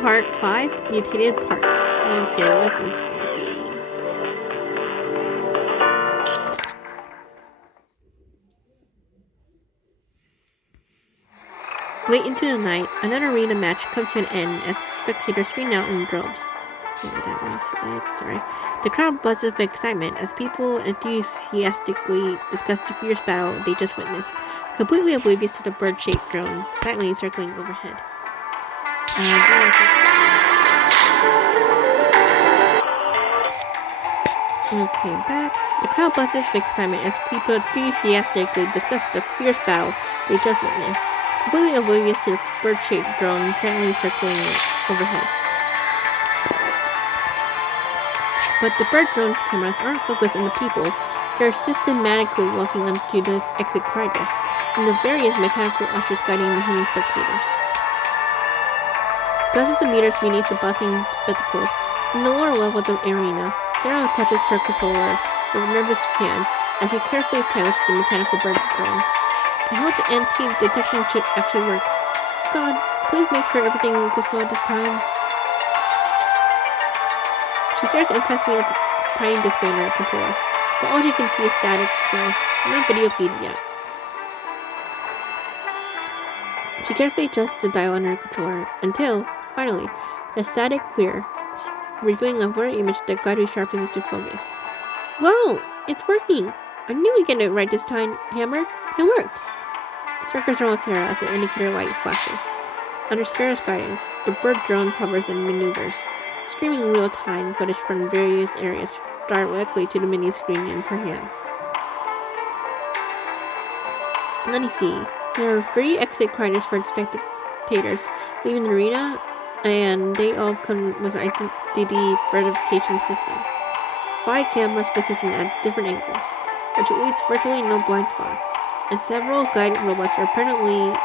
Part 5, Mutated Parts. Okay, what's this gonna be? Late into the night, another arena match comes to an end as spectators scream out in droves. That was it, sorry. The crowd buzzes with excitement as people enthusiastically discuss the fierce battle they just witnessed, completely oblivious to the bird-shaped drone silently circling overhead. Okay, back. The crowd buzzes with excitement as people enthusiastically discuss the fierce battle they just witnessed, completely oblivious to the bird-shaped drone silently circling overhead. But the bird drone's cameras aren't focused on the people. They're systematically walking onto those exit corridors, and the various mechanical ushers guiding the human spectators. Dozens of meters beneath the buzzing spectacle, in the lower level of the arena, Sarah touches her controller with nervous hands as she carefully pilots the mechanical bird drone. I hope the anti-detection chip actually works. God, please make sure everything goes well this time. She stares intensely at the tiny display on her controller, but all she can see is static still, no video feed yet. She carefully adjusts the dial on her controller until, finally, the static clears, revealing a blurry image that gradually sharpens into focus. Whoa! It's working! I knew we'd get it right this time, Hammer. It worked! Circles around Sarah as the indicator light flashes. Under Sarah's guidance, the bird drone hovers and maneuvers, streaming real-time footage from various areas directly to the mini screen in her hands. Let me see. There are 3 exit corridors for spectators leaving the arena, and they all come with identity verification systems. 5 cameras positioned at different angles, which leaves virtually no blind spots, and several guided robots are permanently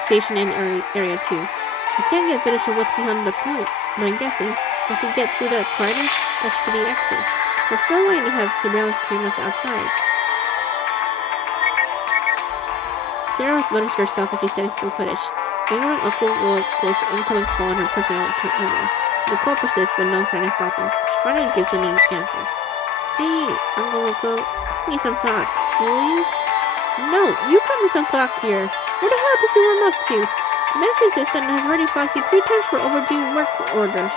stationed in Area 2. I can't get footage of what's behind the point, but I'm guessing once you get through the corridor, that should be the exit. There's no way to have surveillance cameras outside. Sarah has noticed herself as she studies the footage. Ignorant Uncle Will's incoming call on her personal terminal. The call persists with no sign of stopping. She finally gives in and answers. Hey, Uncle Rocco, cut me some slack, will you? No, you cut me some slack here. Where the hell did you run up to? The management system has already flagged you 3 times for overdue work orders.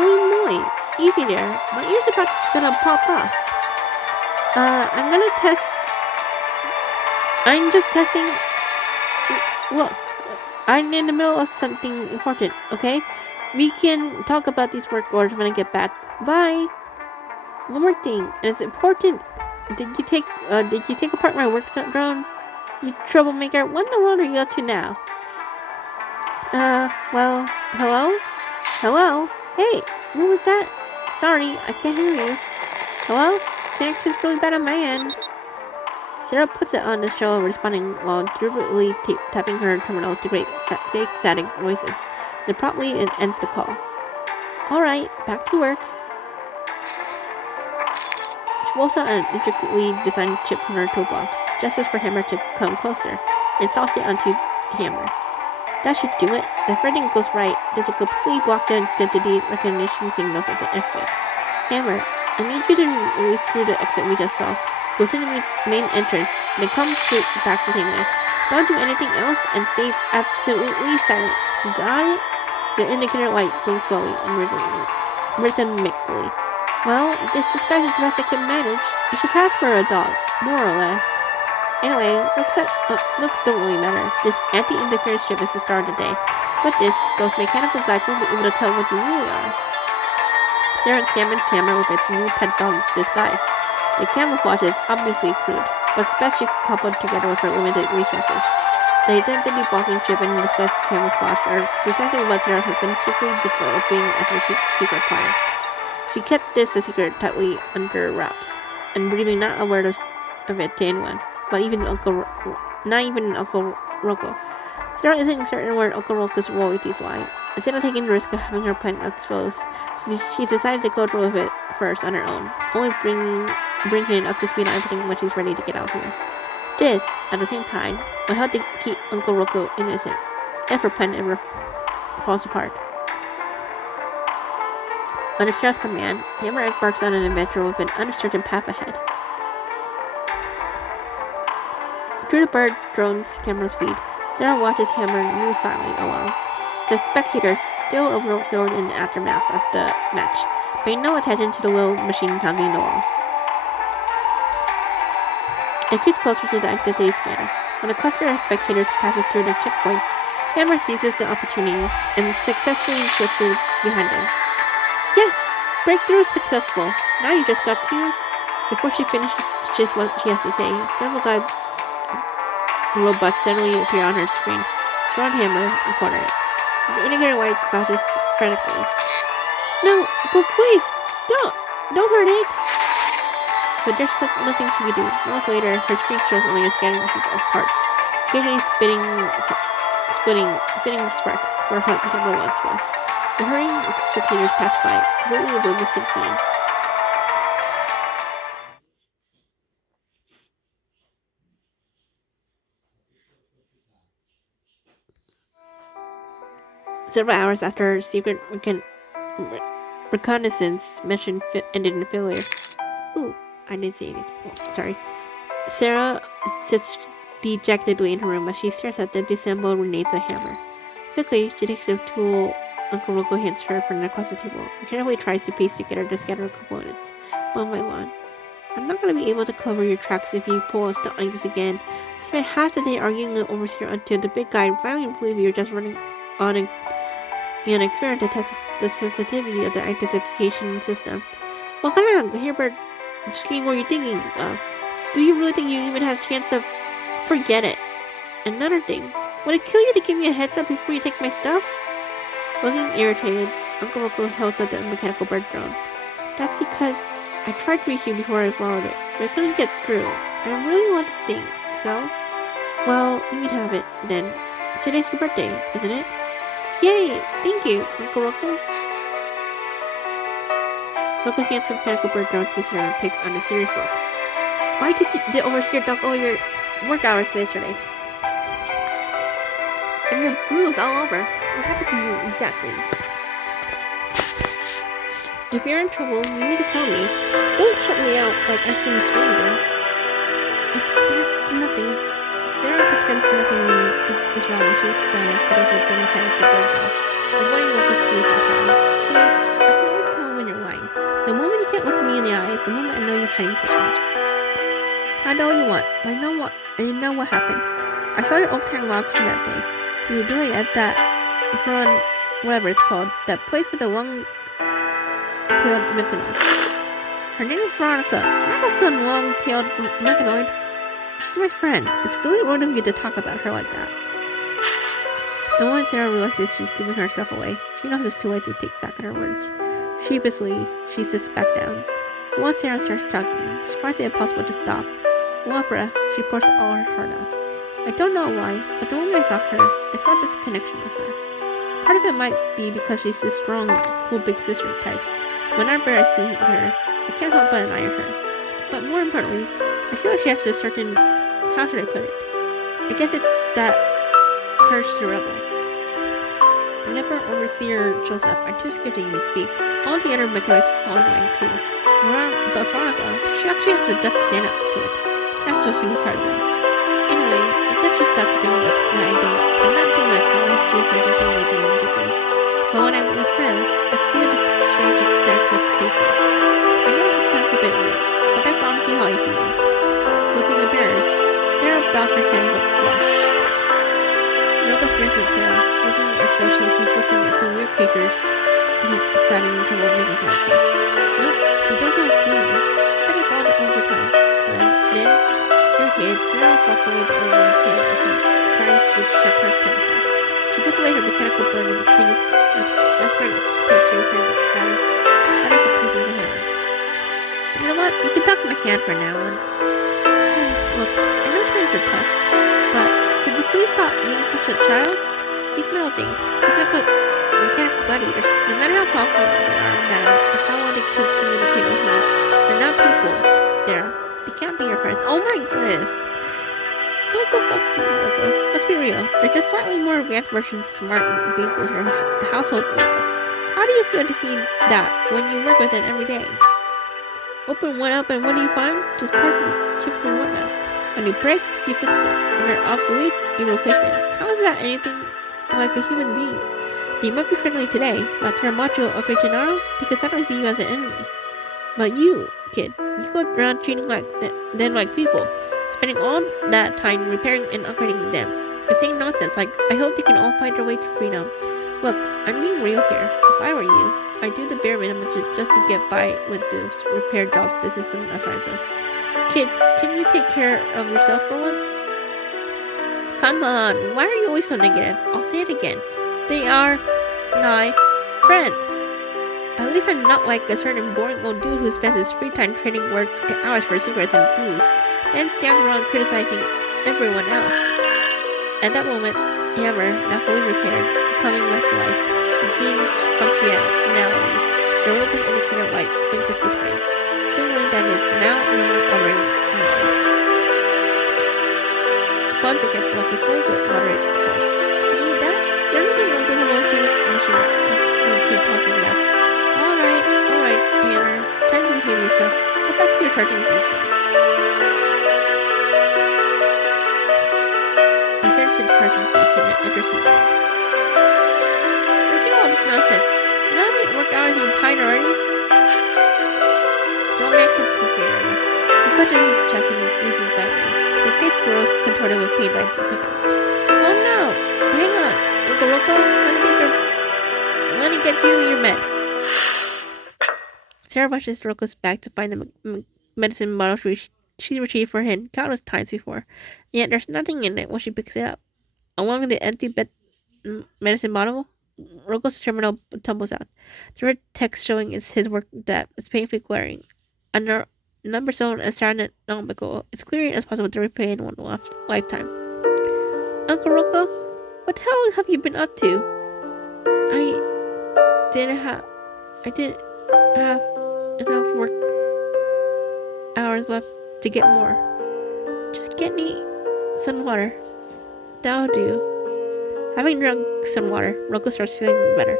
Holy moly, easy there. My ears are gonna pop off. I'm just testing. Look, I'm in the middle of something important, okay? We can talk about these work orders when I get back. Bye. One more thing, and it's important. Did you take apart my work drone? You troublemaker, what in the world are you up to now? Well, hello? Hello? Hey, what was that? Sorry, I can't hear you. Hello? Connection's really bad on my end. Sarah puts it on the show, responding while deliberately tapping her terminal to create fake static noises. Then promptly it ends the call. Alright, back to work. She pulls out an intricately designed chip from her toolbox, gestures for Hammer to come closer, and slots it onto Hammer. That should do it. If everything goes right, this will completely block the identity recognition signals at the exit. Hammer, I need you to move through the exit we just saw. Go to the main entrance, then come straight back the same way. Don't do anything else and stay absolutely silent. Got it? The indicator light blinks slowly and rhythmically. Well, this disguise is the best I could manage. You should pass for a dog, more or less. Anyway, looks don't really matter. This anti-interference chip is the start of the day. With this, those mechanical guys won't be able to tell what you really are. Sarah examines Hammer with its new pet dog disguise. The camouflage is obviously crude, but it's best she could couple together with her limited resources. The identity blocking chip and disguise camouflage are precisely what Sarah has been secretly developing as her secret plan. She kept this a secret tightly under wraps, and breathing not a word of it to anyone, not even Uncle Rocco. Sarah isn't certain where Uncle Rocco's royalties lie. Instead of taking the risk of having her plan exposed, she's decided to go through with it first on her own, only bringing him up to speed on everything when she's ready to get out here. This, at the same time, will help to keep Uncle Rocco innocent. if her plan ever falls apart. Under Sarah's command, Hammer embarks on an adventure with an uncertain path ahead. Through the bird drone's camera's feed, Sarah watches Hammer move silently along. The spectators, still absorbed in the aftermath of the match, pay no attention to the little machine pounding the walls. It creeps closer to the identity scanner. When a cluster of spectators passes through the checkpoint, Hammer seizes the opportunity and successfully slips behind him. Yes! Breakthrough successful! Now you just got to... Before she finishes what she has to say, several robots suddenly appear on her screen, surround Hammer and corner it. The indicator light flashes frantically. No, but please, don't hurt it! But there's nothing she can do. Moments later, her screen shows only a scanning of parts, occasionally spitting sparks where Hammer once was. The hurrying spectators pass by, completely oblivious to the scene. Several hours after her secret reconnaissance mission ended in failure. Ooh, I didn't say anything. Oh, sorry. Sarah sits dejectedly in her room as she stares at the disassembled grenades of Hammer. Quickly, she takes the tool Uncle Rocco hands her from across the table and carefully tries to piece together the scattered components, one by one. I'm not going to be able to cover your tracks if you pull a stunt like this again. I spent half the day arguing it over here until the big guy finally believed you're just running on an experiment to test the sensitivity of the identification system. What kind of Herbert scheme were you thinking of? Do you really think you even have a chance of... Forget it. Another thing. Would it kill you to give me a heads up before you take my stuff? Looking irritated, Uncle Rocco holds up the mechanical bird drone. That's because I tried to reach you before I borrowed it, but I couldn't get through. I really want to sting, so... Well, you can have it, then. Today's your birthday, isn't it? Yay! Thank you, Uncle Rocco. Rocco hands the mechanical bird drone to Sarah and takes on a serious look. Why did the overseer duck all your work hours yesterday? And you have bruise all over. What happened to you exactly? If you're in trouble, you need to tell me. Don't shut me out like I'm some stranger. It's nothing. Sarah pretends nothing is wrong when she looks down and fiddles with the mechanical bird drone, avoiding Rocco's squeeze in time. Kid, I can always tell when you're lying. The moment you can't look me in the eyes, the moment I know you're hiding something. I know what you want. I know what happened. I saw your overtime logs from that day. You were doing it at that on whatever it's called. That place with the long-tailed mechanoid. Her name is Veronica. Not some long-tailed mechanoid. She's my friend. It's really rude of you to talk about her like that. The moment Sarah realizes she's giving herself away, she knows it's too late to take back her words. Sheepishly, she sits back down. Once Sarah starts talking, she finds it impossible to stop. One breath, she pours all her heart out. I don't know why, but the moment I saw her, I felt this connection with her. Part of it might be because she's this strong, cool big sister type. Whenever I see her, I can't help but admire her. But more importantly, I feel like she has this certain... How should I put it? I guess it's that courage to rebel. Whenever Overseer shows up, I'm too scared to even speak. All the other mechanics fall in line too. But Veronica, she actually has the guts to stand up to it. That's just incredible. Anyway, I guess she's got something that I don't. I'm not being like how I was too afraid to do anything I need to do. But when I'm with her, I feel this strange sense of safety. I know this sounds a bit weird, but that's honestly how I feel. Looking embarrassed, Sarah bows her head with a blush. Rocco stares at Sarah, looking as though he's looking at some weird creatures he's having trouble making sense of. Nope, we don't know who. I think it's all the overtime. Then, irritated, Sarah swats away the old man's hand as she tries to check her temperature. She puts away her mechanical bird and continues this desperate touch her hand that shatters the pieces of hammer. You know what? You can talk to my hand for now on. Look, I know times are tough, but could you please stop being such a child? These metal things, these mechanical gladiators, no matter how powerful they are in battle, or how well they could communicate with us, they're not people, Sarah. They can't be your friends. Oh my goodness! Loco, fuck you, Loco. Let's be real. They're just slightly more advanced versions of smart vehicles or household robots. How do you feel to see that when you work with it every day? Open one up and what do you find? Just parts and chips and whatnot. When you break, you fix them. When they're obsolete, you replace them. How is that anything like a human being? They might be friendly today, but they're macho upgrade tomorrow, they could suddenly see you as an enemy. But you, kid, you go around treating them like people, spending all that time repairing and upgrading them, and saying nonsense like, I hope they can all find their way to freedom. Look, I'm being real here. If I were you, I'd do the bare minimum just to get by with the repair jobs the system assigns us. Kid, can you take care of yourself for once? Come on, why are you always so negative? I'll say it again. They are my friends. At least I'm not like a certain boring old dude who spends his free time trading work hours for cigarettes and booze, and stands around criticizing everyone else. At that moment, Hammer, now fully repaired, coming back to life, gains functionality. The robot's indicator light blinks a few times, signaling that it's now remote operating mode. Bonds against Lucas fully with moderate force. See that? They're looking like those Loki's machines we keep talking about. Alright, Hammer. Time to behave yourself. Go back to your charging station. Returns to the charging station and enters the room. Forget all this nonsense. Now that work hours are tired already? The old man can speak anymore. He clutches his chest and reasons badly. His face grows contorted with pain by the second. Oh no! Hang on, Uncle Rocco. Let me get you your med. Sarah rushes Rocco's bag to find the medicine bottle she retrieved for him countless times before, yet there's nothing in it when she picks it up. Along with the empty medicine bottle, Rocco's terminal tumbles out. The red text showing his work that is painfully glaring. Under number zone astronomical, it's clear as possible to repay in one lifetime. Uncle Rocco, what the hell have you been up to? I didn't have enough work hours left to get more. Just get me some water. That'll do. Having drunk some water, Rocco starts feeling better.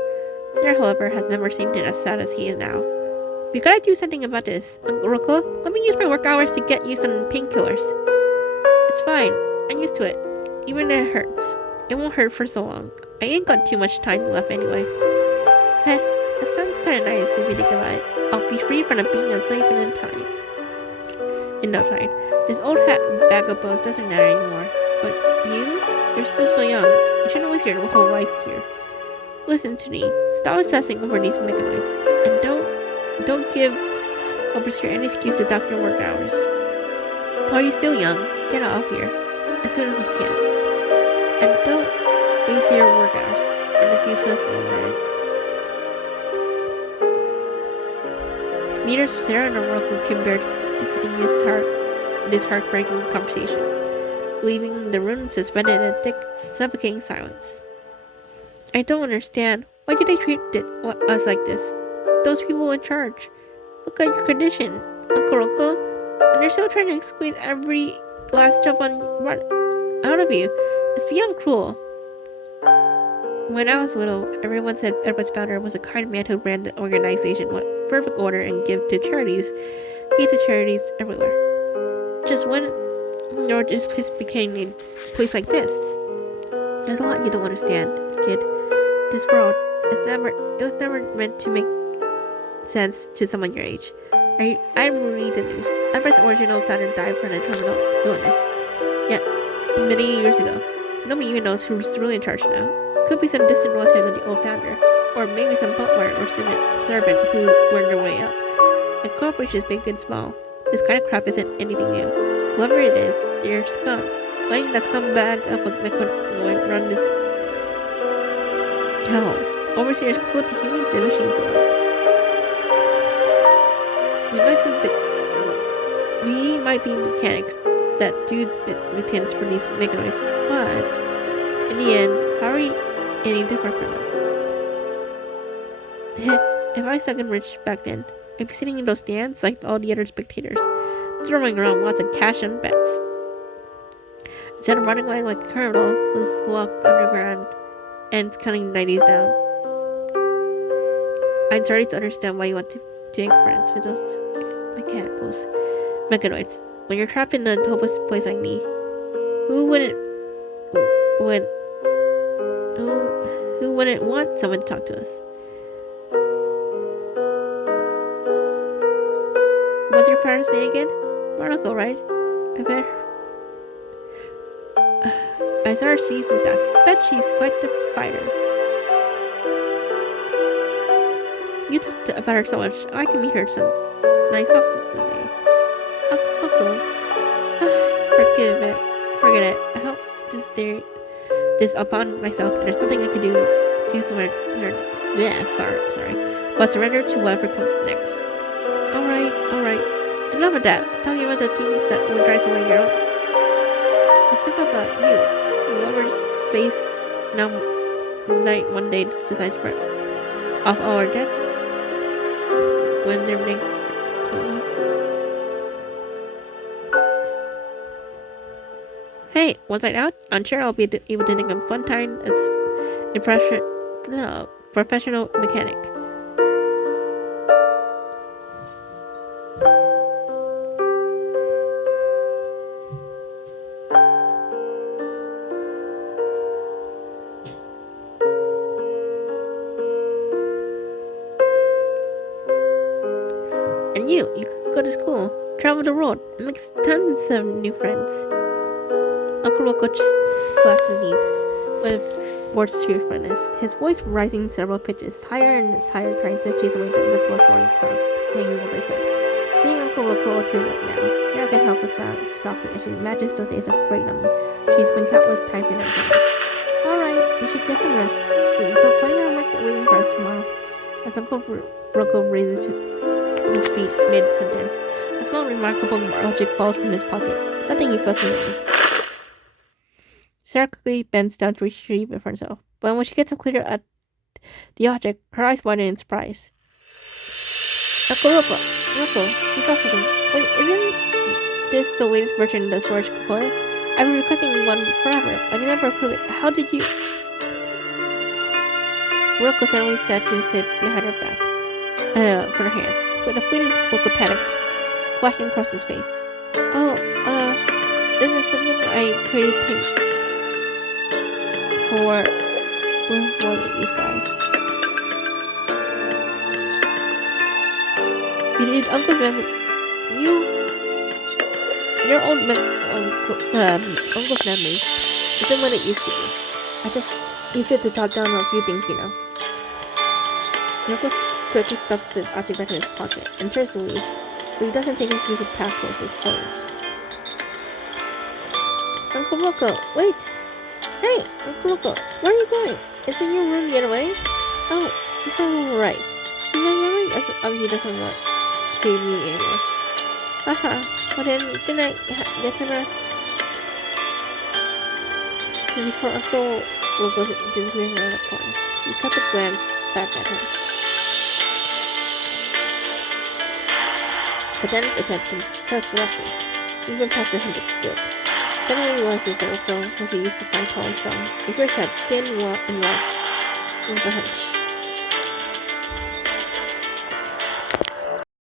Sarah, however, has never seen him as sad as he is now. We gotta do something about this. Uncle Rocco, let me use my work hours to get you some painkillers. It's fine. I'm used to it. Even if it hurts. It won't hurt for so long. I ain't got too much time left anyway. Heh, that sounds kinda nice if you think about it. I'll be free from being a slave in no time. This old bag of bones doesn't matter anymore. But you're still so young. You shouldn't waste your whole life here. Listen to me. Stop obsessing over these mechanoids. And don't give Overseer any excuse to dock your work hours. While you're still young, get out of here. As soon as you can. And don't waste your work hours on this useless old man. Neither Sarah nor Rocco can bear to continue this heartbreaking conversation, leaving the room suspended in a thick, suffocating silence. I don't understand. Why did they treat us like this? Those people in charge. Look at your condition, Uncle Rocco. And they're still trying to squeeze every last drop out of you. It's beyond cruel. When I was little, everyone said Edward's founder was a kind man who ran the organization with perfect order and gave to charities everywhere. Just when this place became a place like this. There's a lot you don't understand, kid. This world, it was never meant to make sense to someone your age. I read the news. Edward's original founder died from a terminal illness. Yet, many years ago, nobody even knows who's really in charge now. Could be some distant relative of the old founder, or maybe some butler or servant who worked their way up. The corporations big and small. This kind of crap isn't anything new. Whoever it is, they're scum. Letting that scumbag of a mechanoid run this hell. Overseers cruel to humans and machines alike. We might be mechanics that do mutants for these mechanoids, but in the end, how are we any different from them? If I second rich back then, I'd be sitting in those stands like all the other spectators, throwing around lots of cash and bets. Instead of running away like a criminal who's walked underground and counting 90s down. I'm starting to understand why you want to make friends with those mechanoids. When you're trapped in a hopeless place like me, who wouldn't want someone to talk to us? What's your parents' name again? Monaco, right? I saw her sees and stats. Bet she's quite the fighter. You talked about her so much. I'd like to meet her myself someday. Uncle. Forget it. I hope this upon myself, and there's nothing I can do to surrender. Sorry. But surrender to whatever comes next. Alright. Enough of that. Tell you about the things that will drive away your own. Let's talk about you. Whoever's face now one day decides to write off our debts when they're being Hey, once I'm out, I'm sure I'll be able to take a fun time as professional mechanic. And you could go to school, travel the world, and make tons of new friends. Uncle Rocco slaps his knees with forced cheerfulness, his voice rising several pitches, higher and higher, trying to chase away the invisible storm clouds hanging over his head. Seeing Uncle Rocco teared up now, Sarah can help us smile softly as she imagines those days of freedom she's been countless times in her dreams. Alright, you should get some rest. We've got plenty of work waiting for us tomorrow. As Uncle Rocco raises to his feet mid-sentence, a small remarkable object falls from his pocket, something he feels remains. Sarah quickly bends down to retrieve it for herself, but when she gets a clear at the object, her eyes widen in surprise. Uncle Rocco, you got something. Wait, isn't this the latest version of the storage component? I've been requesting one forever, but you never approve it. How did you? Rocco suddenly sat to sit behind her back, for her hands, with a fleeting look of panic flashing across his face. This is something I created paints for one of these guys. You need Uncle's memory. Your old Uncle's memory isn't what it used to be. I just used it to jot down a few things, you know. Uncle quickly stuffs the object back in his pocket and turns to leave, but he doesn't take his usual path towards his quarters. Uncle Rocco, wait! Hey, Uncle Rocco, where are you going? Is in your room yet away? Oh, right. My memory obviously doesn't want to see me anymore. Haha, well then, good night. Get some rest. Just before Uncle Rocco disappears around the corner, he cuts a glance back at him. But then the sentence starts roughly, even past the hint of guilt. Suddenly he realizes that Rocco, who he used to find tall and strong, he first had thin and locked with a hunch.